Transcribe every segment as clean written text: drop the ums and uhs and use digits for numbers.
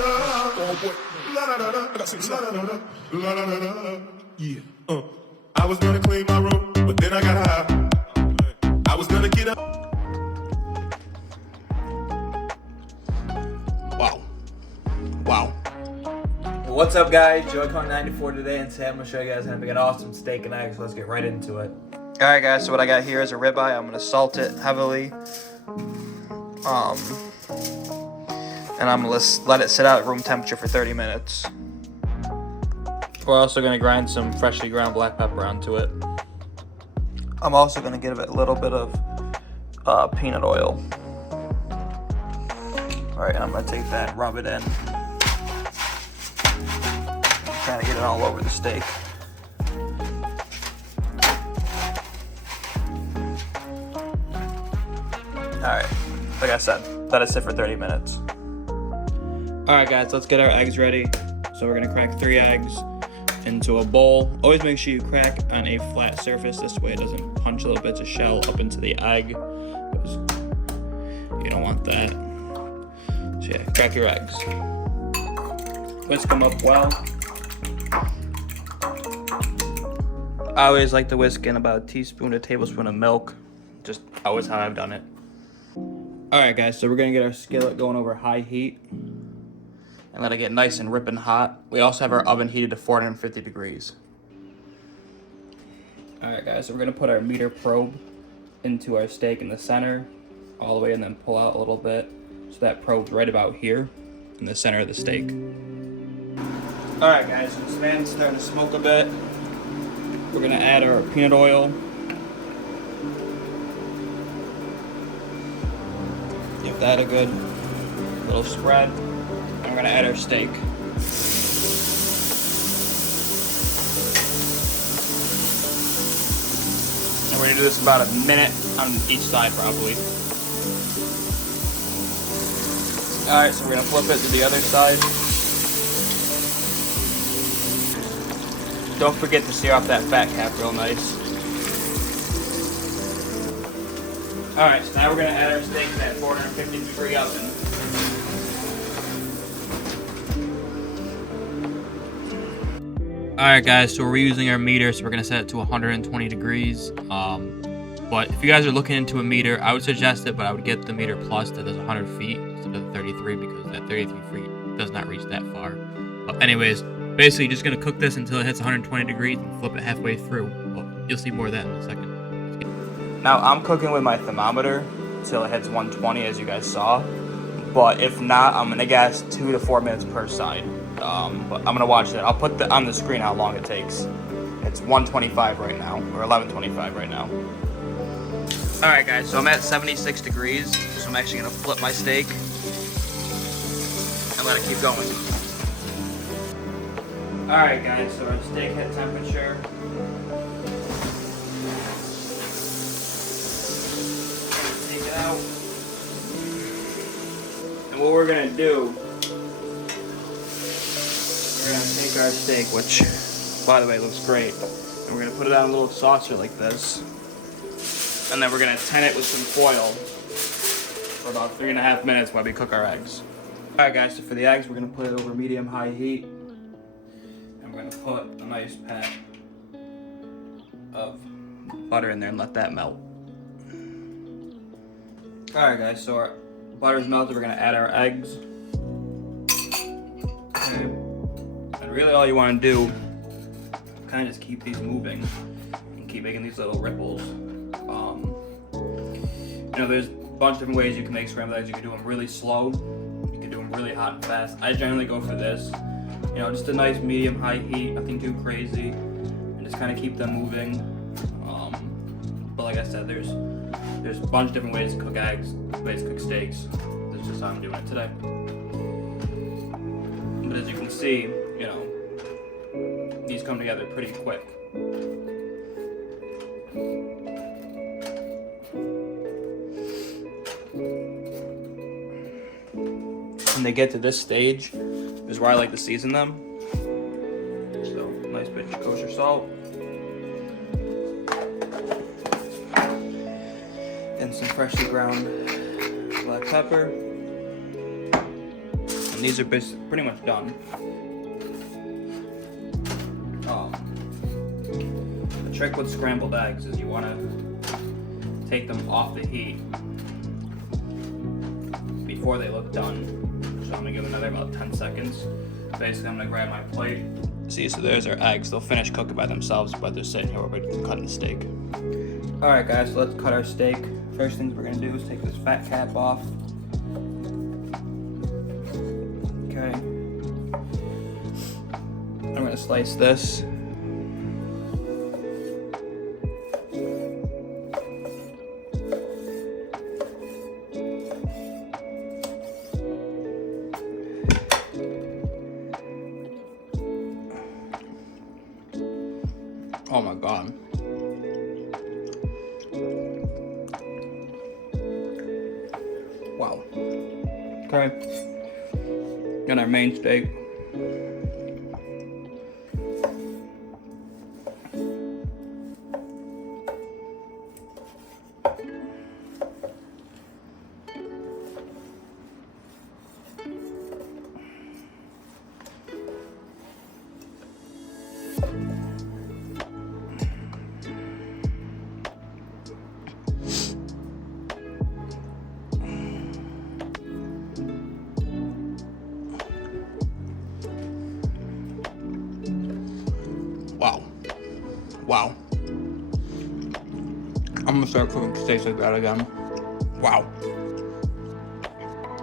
Oh boy, la la la la, I got some la la la la, la la la la, yeah. I was gonna clean my room, but then I got high. I was gonna get up. Wow. Wow. What's up, guys? JoyCon94 today, and today I'm gonna show you guys how to make an awesome steak and eggs. So let's get right into it. Alright guys, so what I got here is a ribeye. I'm gonna salt it heavily. And I'm gonna let it sit out at room temperature for 30 minutes. We're also gonna grind some freshly ground black pepper onto it. I'm also gonna give it a little bit of peanut oil. Alright, I'm gonna take that and rub it in. Kind of get it all over the steak. Alright, like I said, let it sit for 30 minutes. Alright guys, let's get our eggs ready. So we're gonna crack 3 eggs into a bowl. Always make sure you crack on a flat surface, this way it doesn't punch little bits of shell up into the egg, because you don't want that. So yeah, crack your eggs. Whisk them up well. I always like to whisk in about a teaspoon to tablespoon of milk. Just always how I've done it. Alright guys, so we're gonna get our skillet going over high heat and let it get nice and ripping hot. We also have our oven heated to 450 degrees. Alright guys, so we're gonna put our meter probe into our steak in the center all the way, and then pull out a little bit so that probe's right about here in the center of the steak. Alright guys, so this pan's starting to smoke a bit. We're gonna add our peanut oil. Give that a good little spread. And we're gonna add our steak. And we're gonna do this about a minute on each side probably. Alright, so we're gonna flip it to the other side. Don't forget to sear off that fat cap real nice. Alright, so now we're going to add our steak to that 450 degree oven. Alright guys, so we're using our meter, so we're going to set it to 120 degrees. But if you guys are looking into a meter, I would suggest it, but I would get the meter plus that does 100 feet instead of 33, because that 33 feet does not reach that far. But anyways, basically you're just going to cook this until it hits 120 degrees and flip it halfway through. Well, you'll see more of that in a second. Now I'm cooking with my thermometer until it hits 120, as you guys saw. But if not, I'm going to guess 2 to 4 minutes per side. But I'm going to watch it. I'll put on the screen how long it takes. It's 125 right now, or 1125 right now. Alright guys, so I'm at 76 degrees. So I'm actually going to flip my steak and let it keep going. Alright guys, so our steak hit temperature. Take it out. And what we're gonna do, we're gonna take our steak, which by the way looks great, and we're gonna put it on a little saucer like this. And then we're gonna tin it with some foil for about 3.5 minutes while we cook our eggs. Alright guys, so for the eggs, we're gonna put it over medium-high heat. We're going to put a nice pat of butter in there and let that melt. Alright guys, so our butter's melted, we're going to add our eggs. Okay. And really all you want to do, kind of just keep these moving and keep making these little ripples. You know, there's a bunch of different ways you can make scrambled eggs. You can do them really slow, you can do them really hot and fast. I generally go for this. You know, just a nice medium-high heat, nothing too crazy, and just kind of keep them moving. But like I said, there's a bunch of different ways to cook eggs, ways to cook steaks. That's just how I'm doing it today. But as you can see, you know, these come together pretty quick. When they get to this stage, is where I like to season them. So, nice bit of kosher salt. And some freshly ground black pepper. And And these are pretty much done. The trick with scrambled eggs is you want to take them off the heat before they look done. So I'm gonna give another about 10 seconds. Basically, I'm gonna grab my plate. See, so there's our eggs. They'll finish cooking by themselves, but they're sitting here. We're cutting the steak. All right, guys. So let's cut our steak. First things we're gonna do is take this fat cap off. Okay. I'm gonna slice this. Oh my god. Wow. Okay. Got our main steak. Wow. Wow. I'm gonna start cooking steaks like that again. Wow.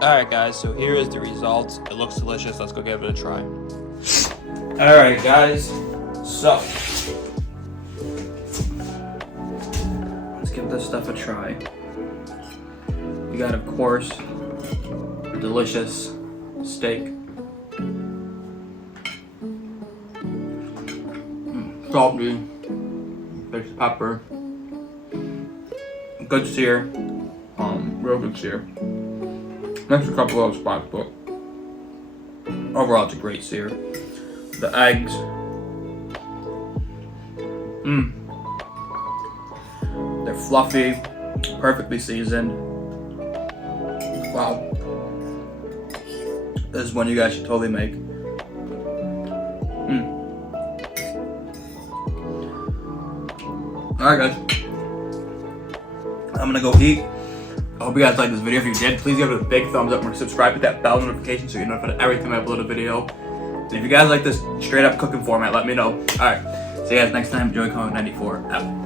Alright guys, so here is the result. It looks delicious. Let's go give it a try. Alright guys, so let's give this stuff a try. We got, of course, a delicious steak. Salty, big pepper, good sear, real good sear. Next a couple of spots, but overall it's a great sear. The eggs, they're fluffy, perfectly seasoned. Wow, this is one you guys should totally make. Alright guys, I'm gonna go eat. I hope you guys liked this video. If you did, please give it a big thumbs up and subscribe with that bell notification so you're notified every time I upload a video. And if you guys like this straight up cooking format, let me know. Alright, see you guys next time. Enjoy Comment 94 out.